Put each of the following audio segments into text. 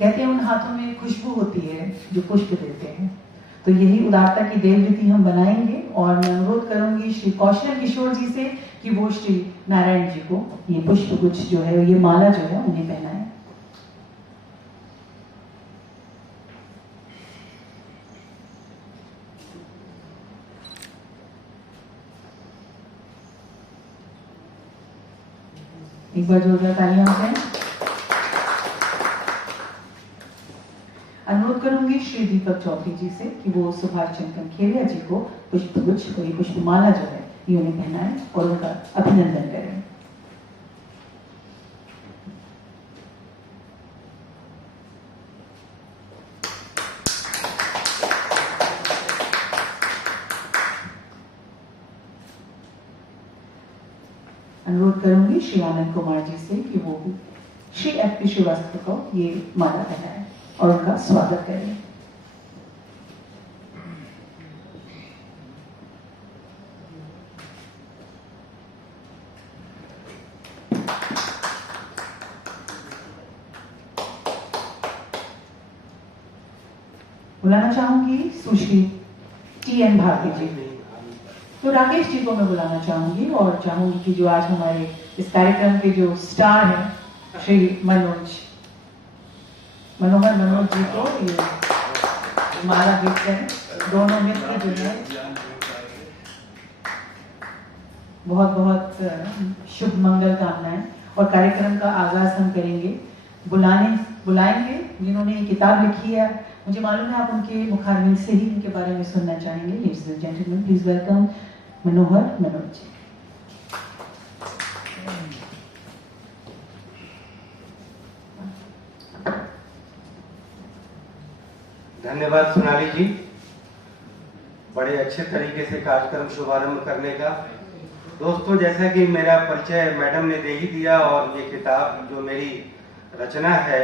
कहते हैं उन हाथों में खुशबू होती है जो पुष्प देते हैं। तो यही उदारता की देवरीति हम बनाएंगे और मैं अनुरोध करूंगी श्री कौशल किशोर जी से कि वो श्री नारायण जी को ये पुष्प गुच्छ जो है, ये माला जो है उन्हें पहनाएं। एक बार जोरदार तालियां हो जाए। अनुरोध करूंगी श्री दीपक चौधरी जी से कि वो सुभाष चंद्र कंखेरिया जी को पुष्पगुच्छ, कोई पुष्पमाला जो है ये उन्हें पहनाएं और उनका अभिनंदन करें। अनुरोध करूंगी श्री आनंद कुमार जी से कि वो भी श्री एफ.पी. श्रीवास्तव को ये माला पहनाएं और उनका स्वागत करें। बुलाना चाहूंगी सुश्री टी.एन. भारती जी। तो राकेश जी को मैं बुलाना चाहूंगी और चाहूंगी कि जो आज हमारे इस कार्यक्रम के जो स्टार हैं श्री मनोहर जी को ये माला गिफ्ट करें। दोनों मित्र जो है बहुत बहुत शुभ मंगल कामनाएं। और कार्यक्रम का आगाज हम करेंगे बुलाएंगे जिन्होंने ये किताब लिखी है। मुझे मालूम है आप उनके मुखारविंद से ही उनके बारे में सुनना चाहेंगे। Ladies and gentleman, please welcome Manohar ji. धन्यवाद सोनाली जी, बड़े अच्छे तरीके से कार्यक्रम शुभारंभ करने का। दोस्तों, जैसा कि मेरा परिचय मैडम ने दे ही दिया और ये किताब जो मेरी रचना है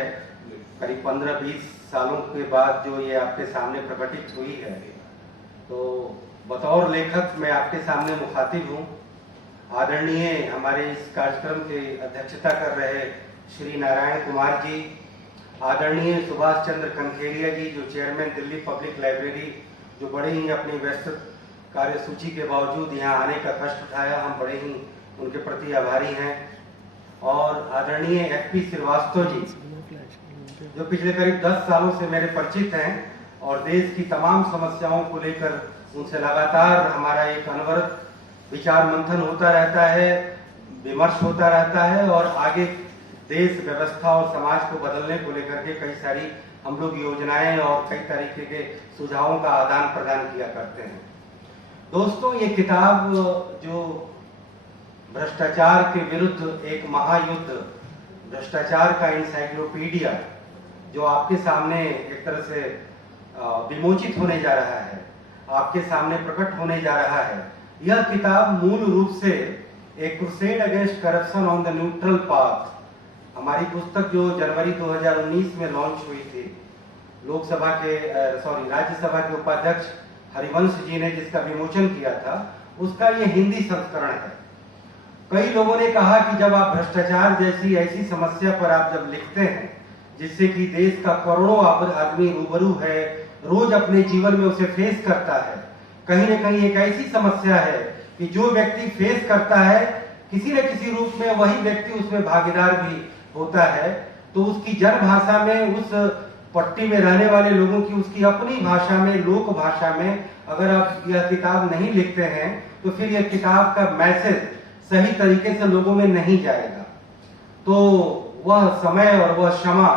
करीब 15-20 सालों के बाद जो ये आपके सामने प्रकटित हुई है, तो बतौर लेखक मैं आपके सामने मुखातिब हूँ। आदरणीय हमारे इस कार्यक्रम के अध्यक्षता कर रहे श्री नारायण कुमार जी, आदरणीय सुभाष चंद्र कंखेरिया जी जो चेयरमैन दिल्ली पब्लिक लाइब्रेरी, जो बड़े ही अपनी व्यस्त कार्यसूची के बावजूद यहाँ आने का कष्ट उठाया, हम बड़े ही उनके प्रति आभारी हैं। और आदरणीय एफ.पी. श्रीवास्तव जी जो पिछले करीब 10 सालों से मेरे परिचित हैं और देश की तमाम समस्याओं को लेकर उनसे लगातार हमारा एक अनवरत विचार मंथन होता रहता है, विमर्श होता रहता है और आगे देश व्यवस्था और समाज को बदलने को लेकर के कई सारी हम लोग योजनाएं और कई तरीके के सुझावों का आदान प्रदान किया करते हैं। दोस्तों, ये किताब जो भ्रष्टाचार के विरुद्ध एक महायुद्ध, भ्रष्टाचार का इंसाइक्लोपीडिया जो आपके सामने एक तरह से विमोचित होने जा रहा है, आपके सामने प्रकट होने जा रहा है। यह किताब मूल रूप से एक crusade against corruption on the neutral path, हमारी पुस्तक जो जनवरी 2019 में लॉन्च हुई थी, राज्यसभा के उपाध्यक्ष हरिवंश जी ने जिसका विमोचन किया था, उसका ये हिंदी संस्करण है। कई लोगों ने कहा कि जब आप भ्रष्टाचार जैसी ऐसी समस्या पर आप जब लिखते हैं जिससे कि देश का करोड़ों आदमी रूबरू है, रोज अपने जीवन में उसे फेस करता है, कहीं न कहीं एक ऐसी समस्या है कि जो व्यक्ति फेस करता है किसी न किसी रूप में वही व्यक्ति उसमें भागीदार भी होता है, तो उसकी जन भाषा में, उस पट्टी में रहने वाले लोगों की उसकी अपनी भाषा में, लोक भाषा में अगर आप यह किताब नहीं लिखते हैं तो फिर यह किताब का मैसेज सही तरीके से लोगों में नहीं जाएगा। तो वह समय और वह क्षमा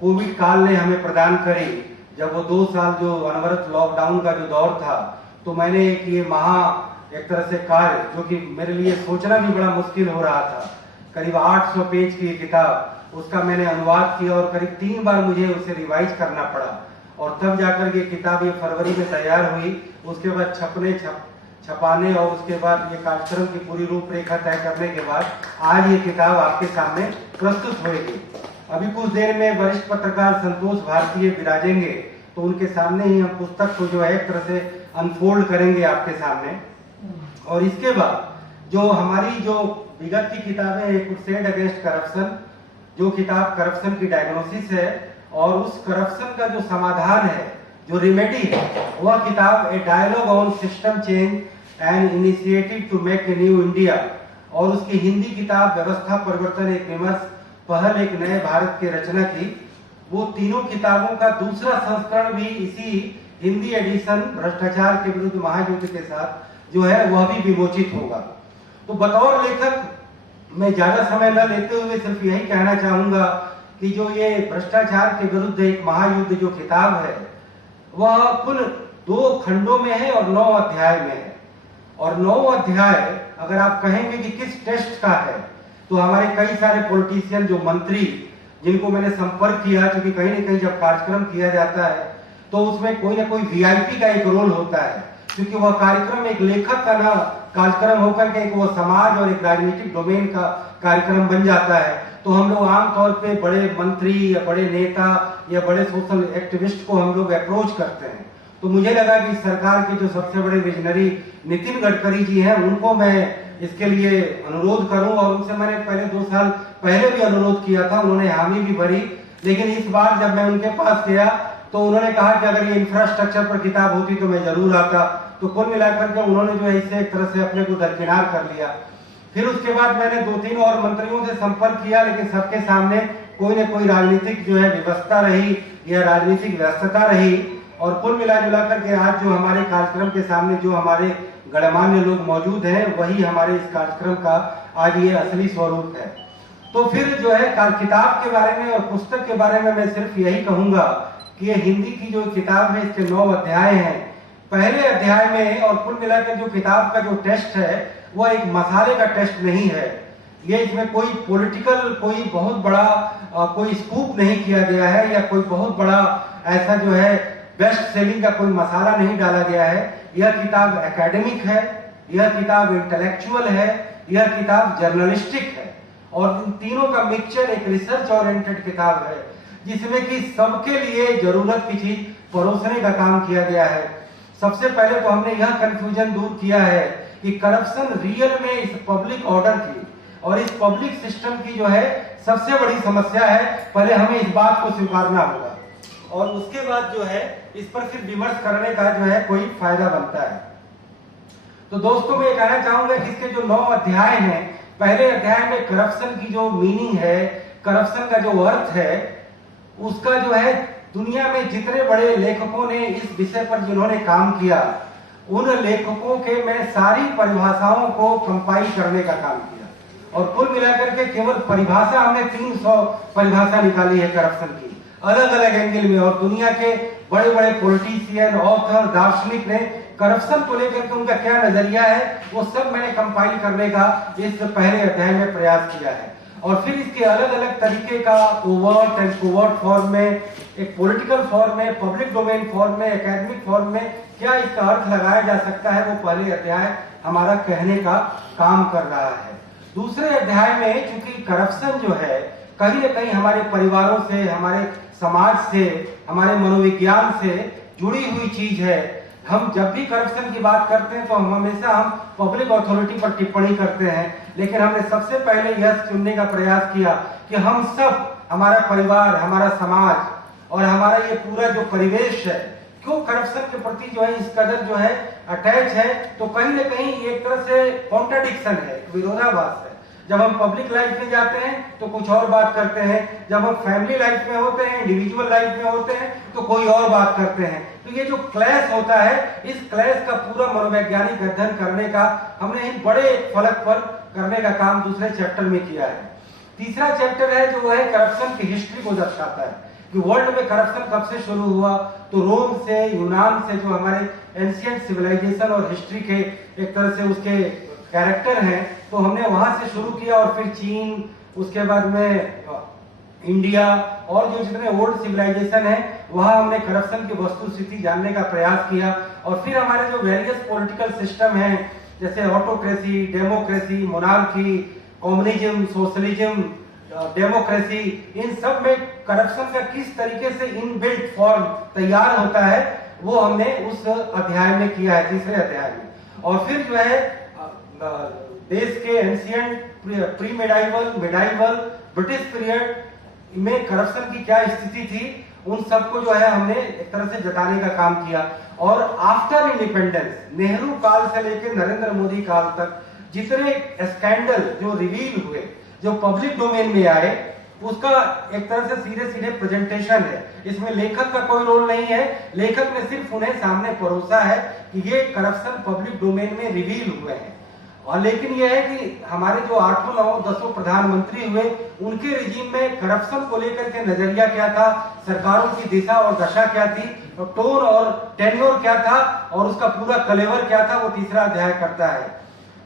कोविड काल ने हमें प्रदान करी। जब वो 2 साल जो अनवरत लॉकडाउन का जो दौर था, तो मैंने एक तरह से कार्य जो कि मेरे लिए सोचना भी बड़ा मुश्किल हो रहा था, करीब 800 पेज की किताब, उसका मैंने अनुवाद किया और करीब 3 बार मुझे उसे रिवाइज करना पड़ा और तब जाकर ये किताब ये फरवरी में तैयार हुई। उसके बाद छपाने और उसके बाद ये कार्यक्रम की पूरी रूपरेखा तय करने के बाद आज ये किताब आपके सामने प्रस्तुत होगी। अभी कुछ देर में वरिष्ठ पत्रकार संतोष भारतीय विराजेंगे, तो उनके सामने ही हम पुस्तक को जो है एक तरह से अनफोल्ड करेंगे आपके सामने। और इसके बाद जो हमारी जो विगत की किताबें, क्रूसेड अगेंस्ट करप्शन, जो किताब करप्शन की डायग्नोसिस है और उस करप्शन का जो समाधान है, जो रेमेडी है, वह किताब a dialogue on system change and initiative to make a new India, और उसकी हिंदी किताब व्यवस्था परिवर्तन एक विमर्श, पहल एक नए भारत की रचना की। वो तीनों किताबों का दूसरा संस्करण भी इसी हिंदी एडिशन भ्रष्टाचार के विरुद्ध महायुद्ध के साथ जो है वह भी विमोचित होगा। तो बतौर लेखक मैं ज्यादा समय न लेते हुए सिर्फ यही कहना चाहूंगा कि जो ये भ्रष्टाचार के विरुद्ध एक महायुद्ध जो किताब है वह कुल 2 खंडों में है और 9 अध्याय में है। और 9 अध्याय अगर आप कहेंगे कि किस टेस्ट का है, तो हमारे कई सारे पॉलिटिशियन जो मंत्री जिनको मैंने संपर्क किया, क्योंकि कहीं ना कहीं जब कार्यक्रम किया जाता है तो उसमें कोई ना कोई वीआईपी का एक रोल होता है, क्योंकि वह कार्यक्रम एक लेखक का ना कार्यक्रम होकर के एक वो समाज और एक राजनीतिक डोमेन का कार्यक्रम बन जाता है। तो हम लोग आमतौर पे बड़े मंत्री या बड़े नेता या बड़े सोशल एक्टिविस्ट को हम लोग अप्रोच करते हैं। तो मुझे लगा कि सरकार के जो सबसे बड़े विजनरी नितिन गडकरी जी हैं, उनको मैं इसके लिए अनुरोध करूं, और उनसे मैंने पहले 2 साल पहले भी अनुरोध किया था, उन्होंने हामी भी भरी। लेकिन इस बार जब मैं उनके पास गया तो उन्होंने कहा कि अगर ये इंफ्रास्ट्रक्चर पर किताब होती तो मैं जरूर आता। तो कुल मिलाकर के उन्होंने जो है इससे एक तरह से अपने को दरकिनार कर लिया। फिर उसके बाद मैंने 2-3 और मंत्रियों से संपर्क किया, लेकिन सबके सामने कोई न कोई राजनीतिक जो है व्यवस्था रही या राजनीतिक व्यस्तता रही। और कुल मिला जुला करके आज जो हमारे कार्यक्रम के सामने जो हमारे गणमान्य लोग मौजूद हैं, वही हमारे इस कार्यक्रम का आज ये असली स्वरूप है। तो फिर जो है किताब के बारे में और पुस्तक के बारे में मैं सिर्फ यही कहूंगा कि ये हिंदी की जो किताब है इसके 9 अध्याय हैं। पहले अध्याय में और कुल मिलाकर जो किताब का जो टेस्ट है वह एक मसाले का टेस्ट नहीं है। ये इसमें कोई पॉलिटिकल कोई बहुत बड़ा कोई स्कूप नहीं किया गया है, या कोई बहुत बड़ा ऐसा जो है बेस्ट सेलिंग का कोई मसाला नहीं डाला गया है। यह किताब एकेडमिक है, यह किताब इंटेलेक्चुअल है, यह किताब जर्नलिस्टिक है, और इन तीनों का मिक्सचर एक रिसर्च ओरिएंटेड किताब है, जिसमें कि सबके लिए जरूरत की चीज परोसने का काम किया गया है। सबसे पहले तो हमने यह कंफ्यूजन दूर किया है कि करप्शन रियल में इस पब्लिक ऑर्डर की और इस पब्लिक सिस्टम की जो है सबसे बड़ी समस्या है। पहले हमें इस बात को स्वीकारना होगा, और उसके बाद जो है इस पर फिर विमर्श करने का जो है कोई फायदा बनता है। तो दोस्तों मैं कहना चाहूंगा कि इसके जो 9 अध्याय हैं, पहले अध्याय में करप्शन की जो मीनिंग है, करप्शन का जो अर्थ है, उसका जो है दुनिया में जितने बड़े लेखकों ने इस विषय पर जिन्होंने काम किया, उन लेखकों के मैं सारी परिभाषाओं को कंपाइल करने का काम किया, और कुल मिलाकर के केवल परिभाषा हमने 300 परिभाषा निकाली है करप्शन की, अलग अलग एंगल में। और दुनिया के बड़े बड़े पॉलिटिशियन, ऑथर, दार्शनिक ने करप्शन को लेकर के उनका क्या नजरिया है वो सब मैंने कंपाइल करने का इस पहले अध्याय में प्रयास किया है। और फिर इसके अलग अलग तरीके का ओवर्ट एंड कोवर्ट फॉर्म में, एक पॉलिटिकल फॉर्म में, पब्लिक डोमेन फॉर्म में, एकेडमिक फॉर्म में क्या इसका अर्थ लगाया जा सकता है, वो पहले अध्याय हमारा कहने का काम कर रहा है। दूसरे अध्याय में चूंकि करप्शन जो है कहीं न कहीं हमारे परिवारों से, हमारे समाज से, हमारे मनोविज्ञान से जुड़ी हुई चीज है। हम जब भी करप्शन की बात करते हैं तो हम हमेशा पब्लिक अथॉरिटी पर टिप्पणी करते हैं, लेकिन हमने सबसे पहले यह चुनने का प्रयास किया कि हम सब, हमारा परिवार, हमारा समाज और हमारा ये पूरा जो परिवेश है, क्यों करप्शन के प्रति जो है इस कदर जो है अटैच है। तो कहीं न कहीं एक तरह से कॉन्ट्राडिक्शन है, विरोधाभास है। जब हम पब्लिक लाइफ में जाते हैं तो कुछ और बात करते हैं, जब हम फैमिली लाइफ में होते हैं, इंडिविजुअल लाइफ में होते हैं तो कोई और बात करते हैं। तो ये जो क्लैश होता है, इस क्लैश का पूरा मनोवैज्ञानिक अध्ययन करने का हमने इन बड़े फलक पर करने का काम दूसरे चैप्टर में किया है। तीसरा चैप्टर है जो है करप्शन की हिस्ट्री को दर्शाता है कि वर्ल्ड में करप्शन कब से शुरू हुआ। तो रोम से, यूनान से, जो हमारे एंशिएंट सिविलाइजेशन और हिस्ट्री के एक तरह से उसके कैरेक्टर हैं, तो हमने वहां से शुरू किया, और फिर चीन, उसके बाद में इंडिया और जो जितने ओल्ड सिविलाइजेशन है वहां हमने करप्शन की वस्तुस्थिति जानने का प्रयास किया। और फिर हमारे जो वेरियस पॉलिटिकल सिस्टम हैं, जैसे autocracy, democracy, monarchy, communism, socialism, democracy, इन सब में करप्शन का किस तरीके से इनबिल्ट फॉर्म तैयार होता है वो हमने उस अध्याय में किया है, तीसरे अध्याय में। और फिर जो है देश के ancient, pre medieval, medieval, British period, में करप्शन की क्या स्थिति थी, उन सबको जो है हमने एक तरह से जताने का काम किया। और आफ्टर इंडिपेंडेंस, नेहरू काल से लेकर नरेंद्र मोदी काल तक जितने स्कैंडल जो रिवील हुए, जो पब्लिक डोमेन में आए, उसका एक तरह से सीधे सीधे प्रेजेंटेशन है। इसमें लेखक का कोई रोल नहीं है, लेखक ने सिर्फ उन्हें सामने परोसा है कि ये करप्शन पब्लिक डोमेन में रिवील हुए हैं। और लेकिन यह है कि हमारे जो 8 9 10 प्रधानमंत्री हुए, उनके रिजीम में करप्शन को लेकर के नजरिया क्या था, सरकारों की दिशा और दशा क्या थी, टोन और टेन्योर क्या था, और उसका पूरा कलेवर क्या था, वो तीसरा अध्याय करता है।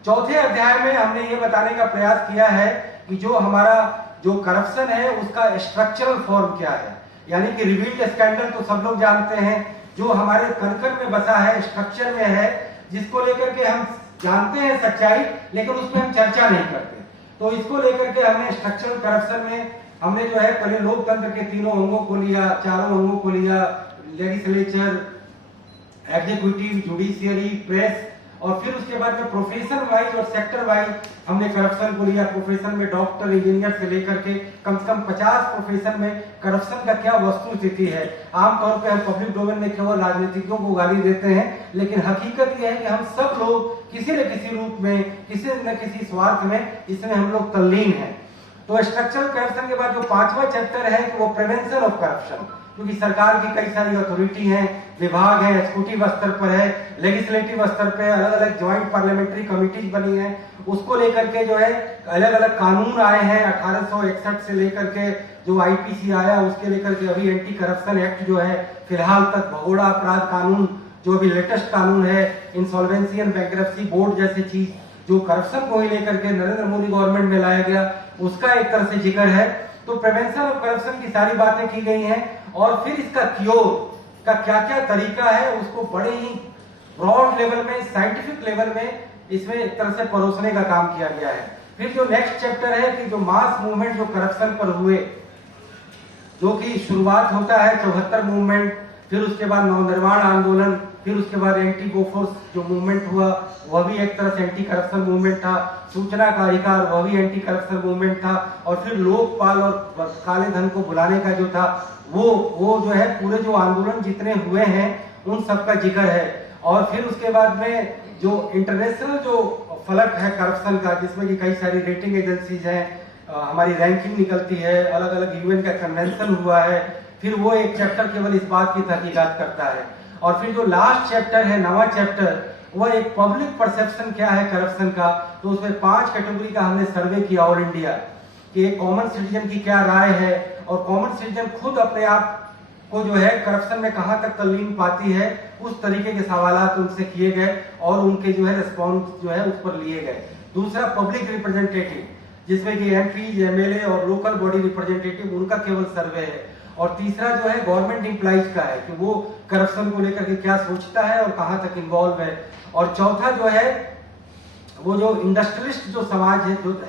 चौथे अध्याय में हमने ये बताने का प्रयास किया है कि जो हमारा जो करप्शन है उसका स्ट्रक्चरल फॉर्म क्या है, यानी कि रिवील्ड स्कैंडल तो सब लोग जानते हैं, जो हमारे कणकण में बसा है, स्ट्रक्चर में है, जिसको लेकर के हम जानते हैं सच्चाई, लेकिन उसमें हम चर्चा नहीं करते। तो इसको लेकर के हमने स्ट्रक्चरल करप्शन में हमने जो है पहले लोकतंत्र के तीनों अंगों को लिया, चारों अंगों को लिया, लेजिस्लेचर, एग्जीक्यूटिव, जुडिशियरी, प्रेस, और फिर उसके बाद में प्रोफेशन वाइज और सेक्टर वाइज हमने करप्शन को लिया। प्रोफेशन में डॉक्टर, इंजीनियर से लेकर के कम से कम 50 प्रोफेशन में करप्शन का क्या वस्तु स्थिति है। आमतौर पे हम पब्लिक डोमेन में केवल राजनीतिज्ञों को गाली देते हैं, लेकिन हकीकत यह है कि हम सब लोग किसी न किसी रूप में, किसी न किसी स्वार्थ में इसमें हम लोग तल्लीन हैं। तो स्ट्रक्चरल करप्शन के बाद जो 5वां चैप्टर है कि वो प्रिवेंशन ऑफ करप्शन, क्योंकि सरकार की कई सारी अथॉरिटी हैं, विभाग है, एग्जीक्यूटिव स्तर पर है, लेजिस्लेटिव स्तर पे अलग अलग ज्वाइंट पार्लियामेंट्री कमिटीज बनी हैं, उसको लेकर के जो है अलग अलग कानून आए हैं। 1861 से लेकर के जो आईपीसी आया, उसके लेकर के अभी एंटी करप्शन एक्ट जो है फिलहाल तक, भगोड़ा अपराध कानून जो अभी लेटेस्ट कानून है, इंसॉल्वेंसी एंड बैंकरप्सी बोर्ड जैसी चीज जो करप्शन को ही लेकर के नरेंद्र मोदी गवर्नमेंट में लाया गया, उसका एक तरह से जिक्र है। तो प्रिवेंशन ऑफ करप्शन की सारी बातें की गई हैं, और फिर इसका क्योर का क्या क्या तरीका है उसको बड़े ही ब्रॉड लेवल में, साइंटिफिक लेवल में इसमें एक तरह से परोसने का काम किया गया है। फिर जो नेक्स्ट चैप्टर है कि जो मास मूवमेंट जो करप्शन पर हुए, जो कि शुरुआत होता है 74 मूवमेंट, फिर उसके बाद नवनिर्माण आंदोलन, फिर उसके बाद एंटी बोफोर्स जो मूवमेंट हुआ वह भी एक तरह से एंटी करप्शन मूवमेंट था, सूचना का अधिकार वह भी एंटी करप्शन मूवमेंट था, और फिर लोकपाल और काले धन को बुलाने का जो था वो जो है पूरे जो आंदोलन जितने हुए हैं उन सब का जिक्र है। और फिर उसके बाद में जो इंटरनेशनल जो फलक है करप्शन का, जिसमें कि कई सारी रेटिंग एजेंसीज हैं, हमारी रैंकिंग निकलती है, अलग अलग यूएन का कन्वेंशन हुआ है, फिर वो एक चैप्टर केवल इस बात की तहकीकात करता है। और फिर जो लास्ट चैप्टर है, 9वां चैप्टर, वह एक पब्लिक परसेप्शन क्या है करप्शन का। तो उसमें 5 कैटेगरी का हमने सर्वे किया ऑल इंडिया, कि एक कॉमन सिटीजन की क्या राय है, और कॉमन सिटीजन खुद अपने आप को जो है करप्शन में कहां तक तल्लीन पाती है, उस तरीके के सवालात उनसे किए गए और उनके जो है रिस्पॉन्स जो है उस पर लिए गए। दूसरा पब्लिक रिप्रेजेंटेटिव, जिसमें कि एमपी, एमएलए और लोकल बॉडी रिप्रेजेंटेटिव, उनका केवल सर्वे है। और तीसरा जो है गवर्नमेंट एम्प्लॉइज का है कि वो करप्शन को लेकर के क्या सोचता है और कहां तक इन्वॉल्व है। और चौथा जो है वो जो इंडस्ट्रियलिस्ट जो समाज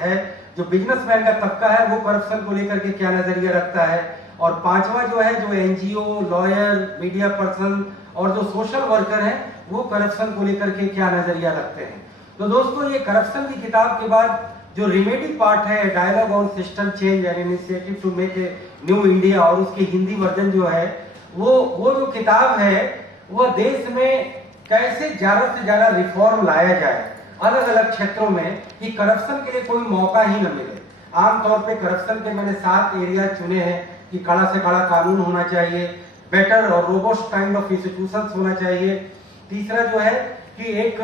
है, जो बिजनेसमैन का तबका है, वो करप्शन को लेकर के क्या नजरिया रखता है। और 5वां जो है जो एनजीओ, लॉयर, मीडिया पर्सन और जो सोशल वर्कर हैं, वो करप्शन को लेकर के क्या नजरिया रखते हैं। तो दोस्तों, ये करप्शन की किताब के बाद जो रिमेडी पार्ट है, dialogue on system change and initiative to make a new India, और उसकी हिंदी वर्जन जो है वो जो किताब है वो देश में कैसे ज्यादा से ज्यादा रिफॉर्म लाया जाए अलग अलग क्षेत्रों में, कि करप्शन के लिए कोई मौका ही न मिले। आमतौर पे करप्शन के मैंने 7 एरिया चुने हैं कि कड़ा से कड़ा कानून होना चाहिए, बेटर और रोबस्ट काइंड ऑफ इंस्टीट्यूशंस होना चाहिए। तीसरा जो है कि एक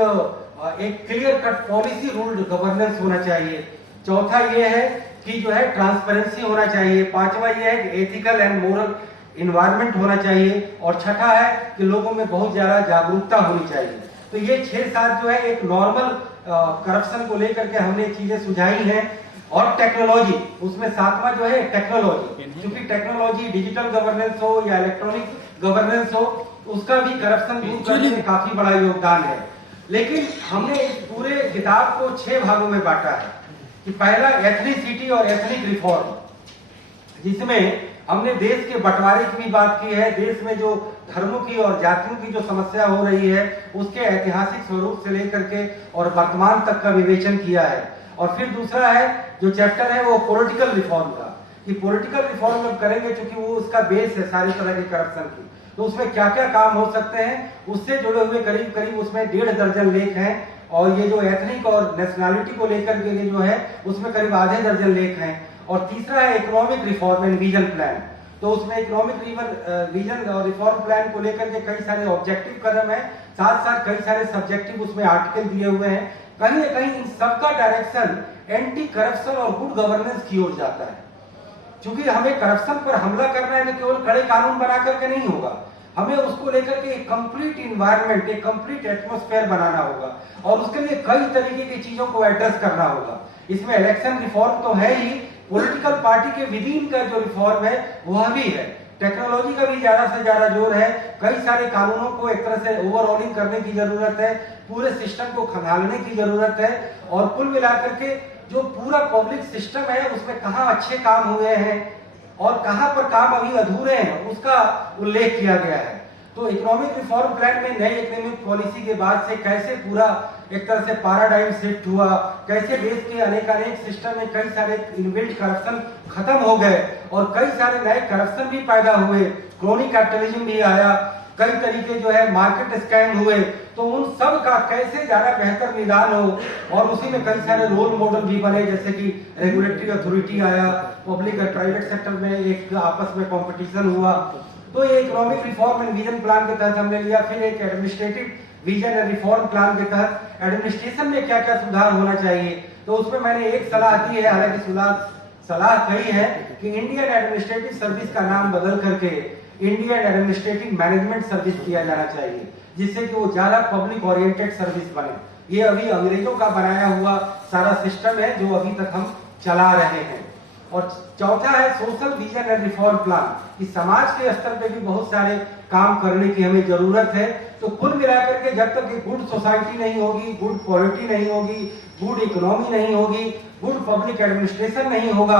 clear cut policy ruled governance होना चाहिए। चौथा ये है कि जो है ट्रांसपेरेंसी होना चाहिए। 5वां ये है कि एथिकल एंड मोरल इन्वायरमेंट होना चाहिए। और छठा है कि लोगों में बहुत ज्यादा जागरूकता होनी चाहिए। तो ये 6-7 जो है एक नॉर्मल करप्शन को लेकर के हमने चीजें सुझाई हैं। और टेक्नोलॉजी, उसमें 7वां जो है टेक्नोलॉजी, क्योंकि टेक्नोलॉजी डिजिटल गवर्नेंस हो या इलेक्ट्रॉनिक गवर्नेंस हो, उसका भी करप्शन दूर करने में काफी बड़ा योगदान है। लेकिन हमने इस पूरे किताब को 6 भागों में बांटा है कि पहला एथनिसिटी और एथनिक रिफॉर्म, जिसमें हमने देश के बंटवारे की भी बात की है। देश में जो धर्मों की और जातियों की जो समस्या हो रही है, उसके ऐतिहासिक स्वरूप से लेकर के और वर्तमान तक का विवेचन किया है। और फिर दूसरा है जो चैप्टर है वो पॉलिटिकल रिफॉर्म का, कि पॉलिटिकल रिफॉर्म जब करेंगे, क्योंकि वो उसका बेस है सारी तरह के करप्शन की, तो उसमें क्या क्या काम हो सकते हैं उससे जुड़े हुए करीब करीब उसमें 1.5 दर्जन लेख हैं। और ये जो एथनिक और नेशनैलिटी को लेकर के जो है उसमें करीब आधे दर्जन लेख हैं। और तीसरा है economic reform and vision plan, तो उसमें इकोनॉमिक विजन और रिफॉर्म प्लान को लेकर के कई सारे ऑब्जेक्टिव कदम है, साथ साथ कई सारे सब्जेक्टिव उसमें आर्टिकल दिए हुए हैं। कहीं ना कहीं इन सबका डायरेक्शन एंटी करप्शन और गुड गवर्नेंस की ओर जाता है। क्योंकि हमें करप्शन पर हमला करना है तो केवल कड़े कानून बना करके नहीं होगा, हमें उसको लेकर के एक कंप्लीट इन्वायरमेंट, एक कंप्लीट एटमॉस्फेयर बनाना होगा और उसके लिए कई तरीके की चीजों को एड्रेस करना होगा। इसमें इलेक्शन रिफॉर्म तो है ही, पॉलिटिकल पार्टी के विदिन का जो रिफॉर्म है वह भी है, टेक्नोलॉजी का भी ज्यादा से ज्यादा जोर है, कई सारे कानूनों को एक तरह से ओवरऑलिंग करने की जरूरत है, पूरे सिस्टम को खंगालने की जरूरत है। और कुल मिलाकर के जो पूरा पब्लिक सिस्टम है उसमें कहाँ अच्छे काम हुए हैं और कहां पर काम अभी अधूरे हैं उसका उल्लेख किया गया है। तो इकोनॉमिक रिफॉर्म प्लान में नई इकोनॉमिक पॉलिसी के बाद से कैसे पूरा एक तरह से पैराडाइम शिफ्ट हुआ, कैसे देश के अनेक सिस्टम में कई सारे इनबिल्ट करप्शन खत्म हो गए और कई सारे नए करप्शन भी पैदा हुए, क्रोनी कैपिटलिज्म भी आया, कई तरीके जो है मार्केट स्कैम हुए, तो उन सब का कैसे ज्यादा बेहतर निदान हो। और उसी में कई सारे रोल मॉडल भी बने, जैसे कि रेगुलेटरी अथॉरिटी आया, पब्लिक और प्राइवेट सेक्टर में एक आपस में कंपटीशन हुआ। तो ये economic reform and vision plan के तहत हमने लिया। फिर एक administrative vision and reform plan के तहत एडमिनिस्ट्रेशन में क्या क्या सुधार होना चाहिए, तो उसमें मैंने एक सलाह दी है, हालांकि सलाह कही है कि इंडियन एडमिनिस्ट्रेटिव सर्विस का नाम बदल करके इंडियन एडमिनिस्ट्रेटिव मैनेजमेंट सर्विस किया जाना चाहिए, जिससे कि वो ज्यादा पब्लिक ओरिएंटेड सर्विस बने। ये अभी अंग्रेजों का बनाया हुआ सारा सिस्टम है जो अभी तक हम चला रहे हैं। और चौथा है social vision and reform plan, कि समाज के स्तर पे भी बहुत सारे काम करने की हमें जरूरत है। तो कुल मिलाकर के जब तक गुड सोसाइटी नहीं होगी, गुड पॉलिटी नहीं होगी, गुड इकोनॉमी नहीं होगी, गुड पब्लिक एडमिनिस्ट्रेशन नहीं होगा,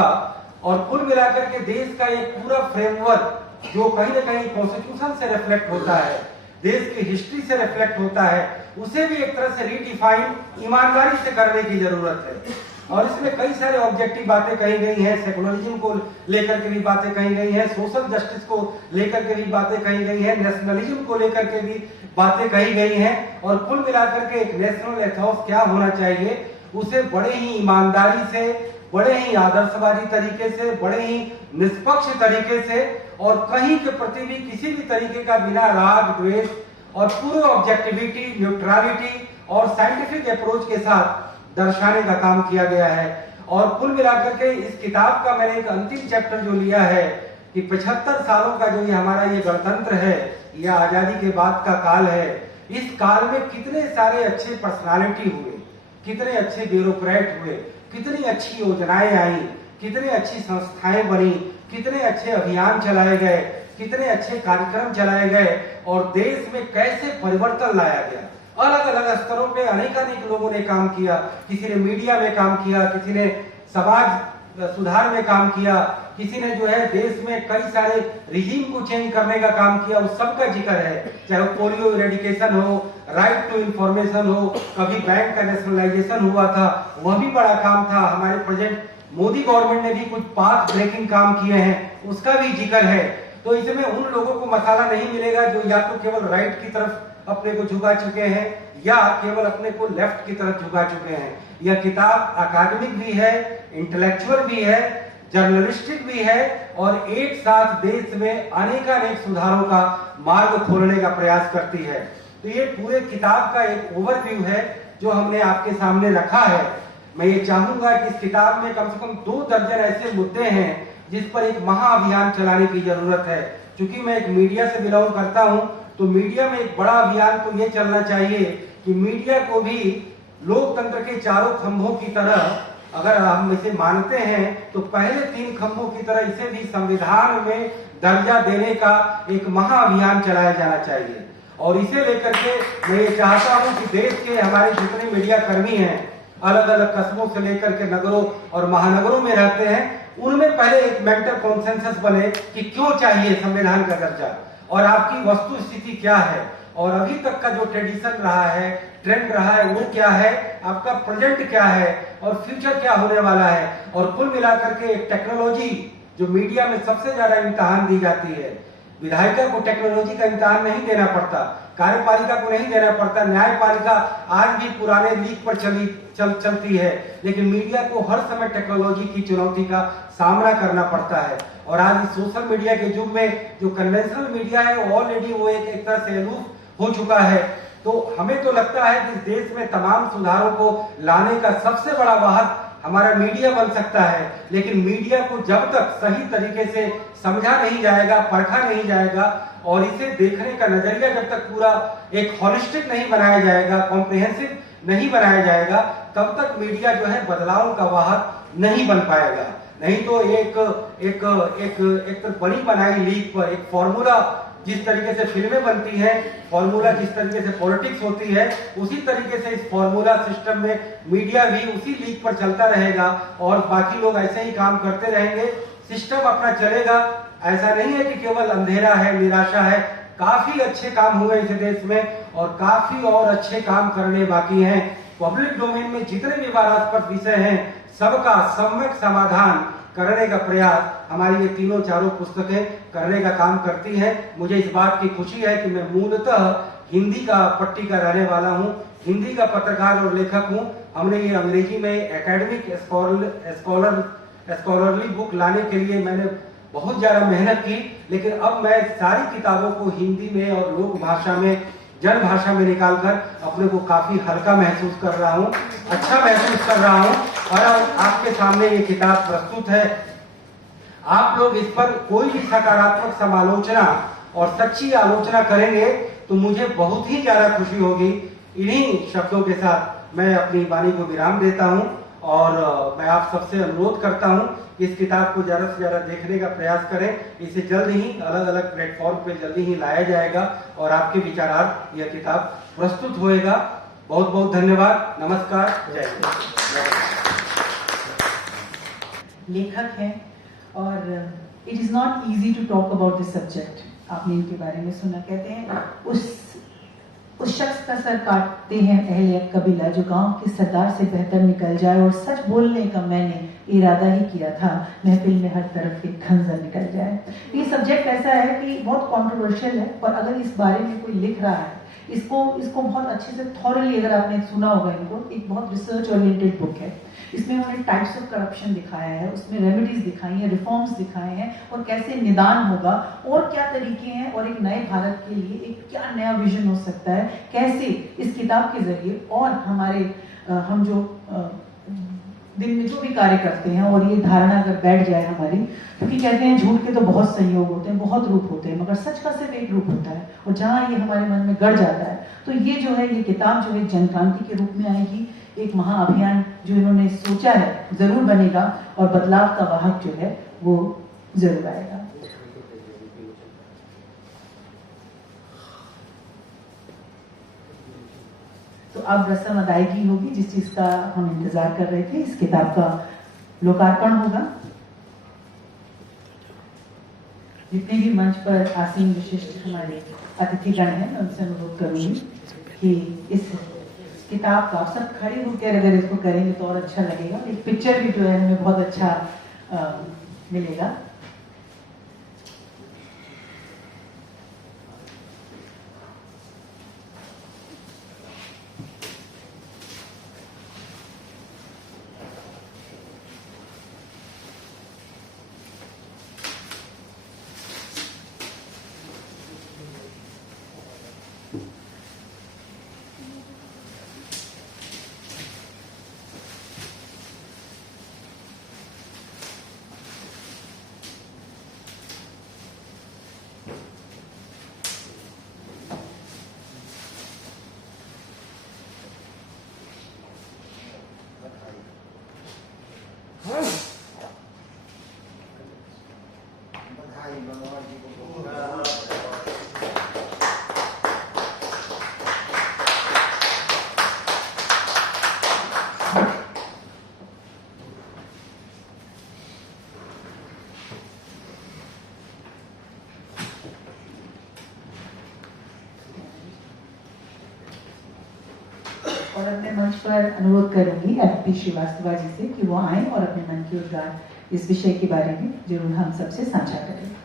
और कुल मिलाकर के देश का एक पूरा फ्रेमवर्क जो कहीं ना कहीं कॉन्स्टिट्यूशन से रिफ्लेक्ट होता है, देश की हिस्ट्री से रिफ्लेक्ट होता है, उसे भी एक तरह से रीडिफाइन ईमानदारी से करने की जरूरत है। और इसमें कई सारे ऑब्जेक्टिव बातें कही गई हैं, सेकुलरिज्म को लेकर के भी बातें कही गई हैं, सोशल जस्टिस को लेकर के भी बातें कही गई हैं, नेशनलिज्म को लेकर के भी बातें कही गई हैं। और कुल मिलाकर के एक नेशनल एथोस क्या होना चाहिए, उसे बड़े ही ईमानदारी से, बड़े ही आदर्शवादी तरीके से, बड़े ही निष्पक्ष तरीके से और कहीं के प्रति भी किसी भी तरीके का बिना राग द्वेष और पूरे ऑब्जेक्टिविटी, न्यूट्रलिटी और साइंटिफिक अप्रोच के साथ दर्शाने का काम किया गया है। और कुल मिलाकर के इस किताब का मैंने एक अंतिम चैप्टर जो लिया है कि 75 सालों का जो ये हमारा ये गणतंत्र है या आजादी के बाद का काल है, इस काल में कितने सारे अच्छे पर्सनालिटी हुए, कितने अच्छे ब्यूरोक्रेट हुए, कितनी अच्छी योजनाएं आई, कितनी अच्छी संस्थाएं बनी, कितने अच्छे अभियान चलाए गए, कितने अच्छे कार्यक्रम चलाए गए और देश में कैसे परिवर्तन लाया गया। अलग अलग स्तरों पे अनेक लोगों ने काम किया, किसी ने मीडिया में काम किया, किसी ने समाज सुधार में काम किया, किसी ने जो है देश में कई सारे रिजीम को चेंज करने का काम किया, उस सब का जिक्र है। चाहे वो पोलियो इरेडिकेशन हो, राइट टू इंफॉर्मेशन हो, कभी बैंक का नेशनलाइजेशन हुआ था, वह भी बड़ा काम था। हमारे प्रेजेंट मोदी गवर्नमेंट ने भी कुछ पाथ ब्रेकिंग काम किए हैं, उसका भी जिक्र है। तो इसमें उन लोगों को मसाला नहीं मिलेगा जो या तो केवल राइट की तरफ अपने को झुका चुके हैं या केवल अपने को लेफ्ट की तरफ झुका चुके हैं। यह किताब अकादमिक भी है, इंटेलेक्चुअल भी है, जर्नलिस्टिक भी है और एक साथ देश में अनेक सुधारों का मार्ग खोलने का प्रयास करती है। तो ये पूरे किताब का एक ओवरव्यू है जो हमने आपके सामने रखा है। मैं ये चाहूंगा कि इस किताब में कम से कम 2 दर्जन ऐसे मुद्दे हैं जिस पर एक महाअभियान चलाने की जरूरत है। क्योंकि मैं एक मीडिया से बिलोंग करता हूं, तो मीडिया में एक बड़ा अभियान तो ये चलना चाहिए कि मीडिया को भी लोकतंत्र के चारों खंभों की तरह, अगर हम इसे मानते हैं तो पहले 3 खंभों की तरह इसे भी संविधान में दर्जा देने का एक महाअभियान चलाया जाना चाहिए। और इसे लेकर के मैं ये चाहता हूं कि देश के हमारे जितने मीडिया कर्मी हैं, अलग अलग कस्बों से लेकर के नगरों और महानगरों में रहते हैं, उनमें पहले एक मेंटल कॉन्सेंसस बने कि क्यों चाहिए संविधान का दर्जा और आपकी वस्तु स्थिति क्या है और अभी तक का जो ट्रेडिशन रहा है, ट्रेंड रहा है, वो क्या है, आपका प्रेजेंट क्या है और फ्यूचर क्या होने वाला है। और कुल मिलाकर के एक टेक्नोलॉजी जो मीडिया में सबसे ज्यादा इम्तिहान दी जाती है। विधायिका को टेक्नोलॉजी का इम्तिहान नहीं देना पड़ता, कार्यपालिका को नहीं देना पड़ता, न्यायपालिका आज भी पुराने लीक पर चलती है, लेकिन मीडिया को हर समय टेक्नोलॉजी की चुनौती का सामना करना पड़ता है। और आज इस सोशल मीडिया के युग में जो कन्वेंशनल मीडिया है ऑलरेडी वो एक तरह से अलूफ हो चुका है। तो हमें तो लगता है कि देश में तमाम सुधारों को लाने का सबसे बड़ा वाहक हमारा मीडिया बन सकता है, लेकिन मीडिया को जब तक सही तरीके से समझा नहीं जाएगा, परखा नहीं जाएगा और इसे देखने का नजरिया जब तक पूरा एक हॉलिस्टिक नहीं बनाया जाएगा, कॉम्प्रिहेंसिव नहीं बनाया जाएगा, तब तक मीडिया जो है बदलाव का वाहक नहीं बन पाएगा। नहीं तो एक बनी बनाई लीक पर एक फॉर्मूला, जिस तरीके से फिल्में बनती हैं, फॉर्मूला जिस तरीके से पॉलिटिक्स होती है, उसी तरीके से इस फॉर्मूला सिस्टम में मीडिया भी उसी लीक पर चलता रहेगा और बाकी लोग ऐसे ही काम करते रहेंगे, सिस्टम अपना चलेगा। ऐसा नहीं है कि केवल अंधेरा है, निराशा है, काफी अच्छे काम हुए इस देश में और काफी और अच्छे काम करने बाकी हैं। पब्लिक डोमेन में जितने भी विवादास्पद विषय हैं, सबका सम्यक समाधान करने का प्रयास हमारी ये तीनों चारों पुस्तकें करने का काम करती हैं। मुझे इस बात की खुशी है कि मैं मूलतः हिंदी का पट्टी का रहने वाला हूँ, हिंदी का पत्रकार और लेखक हूँ। हमने ये अंग्रेजी में एकेडमिक स्कॉलरली बुक लाने के लिए मैंने बहुत ज्यादा मेहनत की, लेकिन अब मैं सारी किताबों को हिंदी में और लोक भाषा में, जन भाषा में निकालकर अपने को काफी हल्का महसूस कर रहा हूँ, अच्छा महसूस कर रहा हूँ और आपके सामने ये किताब प्रस्तुत है। आप लोग इस पर कोई भी सकारात्मक समालोचना और सच्ची आलोचना करेंगे तो मुझे बहुत ही ज्यादा खुशी होगी। इन्हीं शब्दों के साथ मैं अपनी वाणी को विराम देता हूं और मैं आप सबसे अनुरोध करता हूं कि इस किताब को ज्यादा से ज्यादा देखने का प्रयास करें। इसे जल्द ही अलग अलग प्लेटफॉर्म पे जल्दी ही लाया जाएगा और आपके विचारार्थ यह किताब प्रस्तुत होएगा। बहुत बहुत धन्यवाद, नमस्कार, जय हिंद। लेखक हैं और it is not easy to talk about this subject. आपने इनके बारे में सुना, कहते हैं उस शख्स का सर काटते हैं अहले कबीला जो गांव के सरदार से बेहतर निकल जाए, और सच बोलने का मैंने इरादा ही किया था, महफिल में हर तरफ एक खंजर निकल जाए। ये सब्जेक्ट ऐसा है कि बहुत कंट्रोवर्शियल है, और अगर इस बारे में कोई लिख रहा है, इसको बहुत अच्छे से थॉरली, अगर आपने सुना होगा इनको, एक बहुत रिसर्च ओरिएंटेड बुक है। इसमें उन्होंने टाइप्स ऑफ करप्शन दिखाया है, उसमें रेमेडीज दिखाई हैं, रिफॉर्म्स दिखाए हैं, और कैसे निदान होगा और क्या तरीके हैं, और एक नए भारत के लिए एक क्या नया विजन हो सकता है, कैसे इस किताब के जरिए और हमारे हम जो दिन में जो भी कार्य करते हैं, और ये धारणा अगर बैठ जाए हमारी, क्योंकि कहते हैं झूठ के तो बहुत संयोग होते हैं, बहुत रूप होते हैं, मगर सच का सिर्फ एक रूप होता है, और जहाँ ये हमारे मन में गड़ जाता है, तो ये जो है, ये किताब जो है जनक्रांति के रूप में आएगी। एक महाअभियान जो इन्होंने सोचा है जरूर बनेगा, और बदलाव का वाहक जो है वो जरूर आएगा। तो अब रस्म अदायगी होगी, जिस चीज का हम इंतजार कर रहे थे। इस किताब का लोकार्पण होगा। जितने भी मंच पर आसीन विशिष्ट हमारे अतिथिगण हैं, मैं उनसे अनुरोध करूंगी कि इस किताब का सब खड़े होकर अगर इसको करेंगे तो और अच्छा लगेगा। एक पिक्चर भी जो है हमें बहुत अच्छा मिलेगा। और अपने मंच पर अनुरोध करूंगी एफपी श्रीवास्तव जी से कि वो आए और अपने मन की उद्गार इस विषय के बारे में जरूर हम सबसे साझा करेंगे।